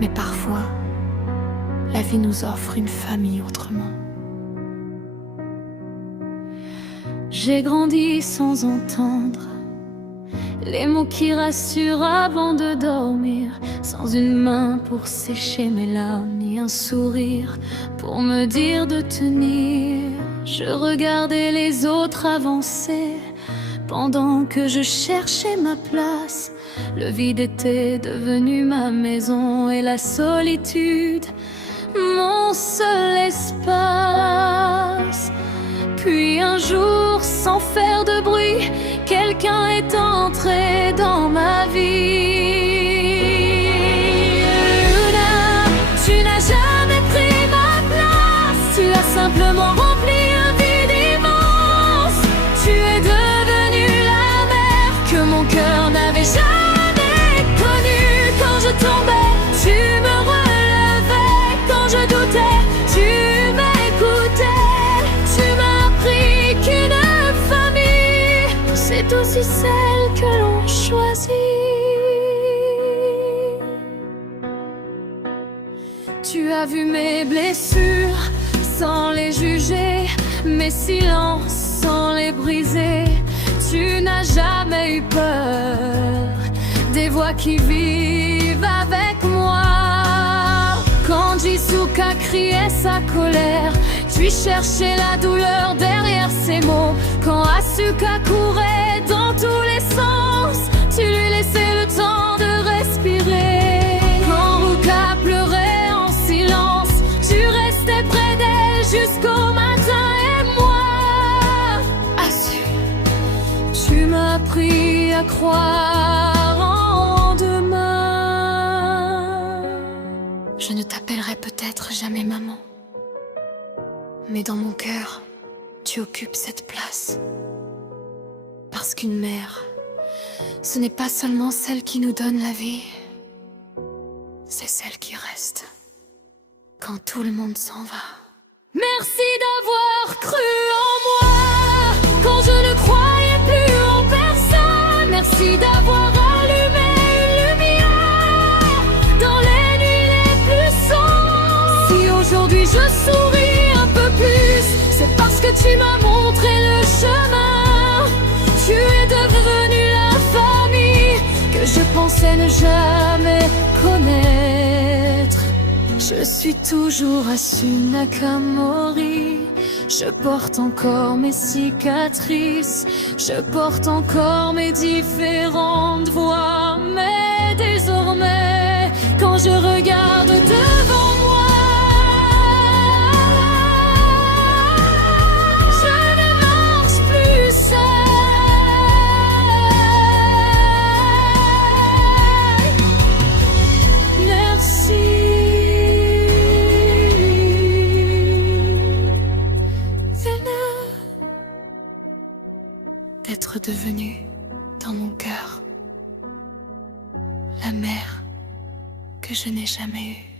Mais parfois, la vie nous offre une famille autrement. J'ai grandi sans entendre les mots qui rassurent avant de dormir, sans une main pour sécher mes larmes, ni un sourire pour me dire de tenir. Je regardais les autres avancer pendant que je cherchais ma place. Le vide était devenu ma maison et la solitude mon seul espace. Puis un jour, sans faire de bruit, quelqu'un est entré dans ma vie. Luna, tu n'as jamais pris ma place, tu as simplement rempli un vide immense. Tu es devenue la mer que mon cœur n'avait jamais connue. Quand je tombais, tu me relevais. Quand je doutais, tu m'écoutais. Tu m'as appris qu'une famille, c'est aussi celle que l'on choisit. Tu as vu mes blessures sans les juger, mes silences sans les briser. Tu n'as jamais eu peur des voix qui vivent avec moi. Quand Jisuka criait sa colère, tu cherchais la douleur derrière ses mots. Quand Asuka courait dans tous les sens, tu lui laissais le temps de respirer. Quand Ruka pleurait en silence, tu restais près d'elle jusqu'au matin. Et moi, Asu, tu m'as appris à croire en demain. Je ne t'appellerai peut-être jamais maman, mais dans mon cœur, tu occupes cette place. Parce qu'une mère, ce n'est pas seulement celle qui nous donne la vie, c'est celle qui reste quand tout le monde s'en va. Merci d'avoir cru en moi quand je ne croyais plus en personne. Merci d'avoir allumé une lumière dans les nuits les plus sombres. Si aujourd'hui je souris un peu plus, c'est parce que tu m'as montré le chemin. Tu es devenue la famille que je pensais ne jamais connaître. Je suis toujours Asu Nakamori. Je porte encore mes cicatrices, je porte encore mes différentes voix. Mais désormais, quand je regarde devant moi, d'être devenue, dans mon cœur, la mère que je n'ai jamais eue.